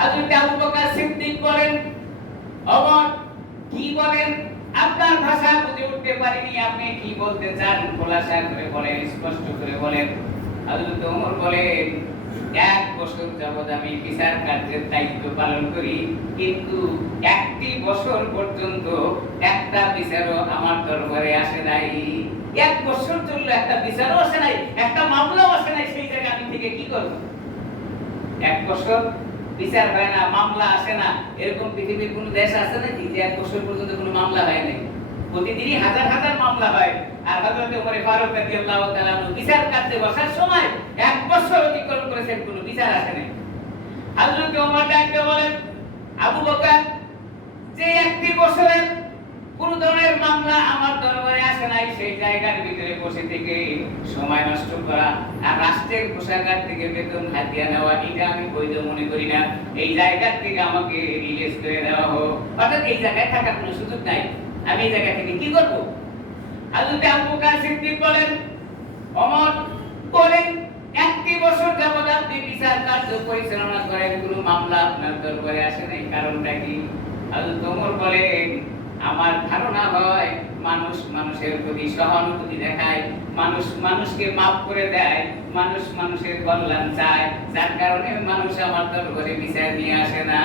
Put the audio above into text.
হযরত আবু বকর সিদ্দিক বলেন, ওমর কি বলেন? আপনার ভাষা বুঝে উঠতে পারিনি, আপনি কি বলতে চান খোলাসা করে বলেন, স্পষ্ট করে বলেন। হযরত ওমর বলেন, 1 বছর যাবত আমি বিচার কার্যের দায়িত্ব পালন করি, কিন্তু একটি বছর পর্যন্ত একটা বিচারও আমার দরবারে আসে নাই। 1 বছর চললো, একটা বিচারও আসে নাই, একটা মামলাও আসে নাই। সেই জায়গায় আমি থেকে কি করব? 1 বছর বিচার হয় না, মামলা আসে না, এরকম পৃথিবীর কোন দেশ আছে নাকি যে 1 বছর পর্যন্ত কোনো মামলা হয় নাই? প্রতিদিনই হাজার হাজার মামলা হয়। আর হযরত ওমর ফারুক রাদিয়াল্লাহু তাআলা বিচার কার্যে বসার সময় 1 বছর অতিক্রম করেছেন, কোনো বিচার আসে নাই। হযরত ওমর ডাকতে বলেন, আবু বকর, যে একটি বছরের কোন ধরনের মামলা আমার দরবারে আসে নাই, সেই জায়গার ভিতরে বসে থেকে সময় নষ্ট করা আর রাষ্ট্রের কোষাগার থেকে বেতন হাতিয়ে নেওয়া, এটা আমি বৈধ মনে করি না। এই জায়গা থেকে আমাকে রিলিজ করে দেওয়া হোক। অর্থাৎ এই জায়গায় থাকার কোনো সুযোগ নাই, আমি এই জায়গা থেকে কি করব? হযরত আবু বকর সিদ্দিক বলেন, ওমর বলেন, একটি বছর যাবত আপনি বিচার কার্য পরিচালনা করেন, কোনো মামলা আপনার দরবারে আসে নাই, কারণটা কি? হযরত ওমর বলেন, আমার ধারণা হয় মানুষ মানুষের প্রতি সহানুভূতি দেখায়, মানুষ মানুষকে মাফ করে দেয়, মানুষ মানুষের কল্যাণ চায়, যার কারণে মানুষ আমার দরবারে বিচার নিয়ে আসে না।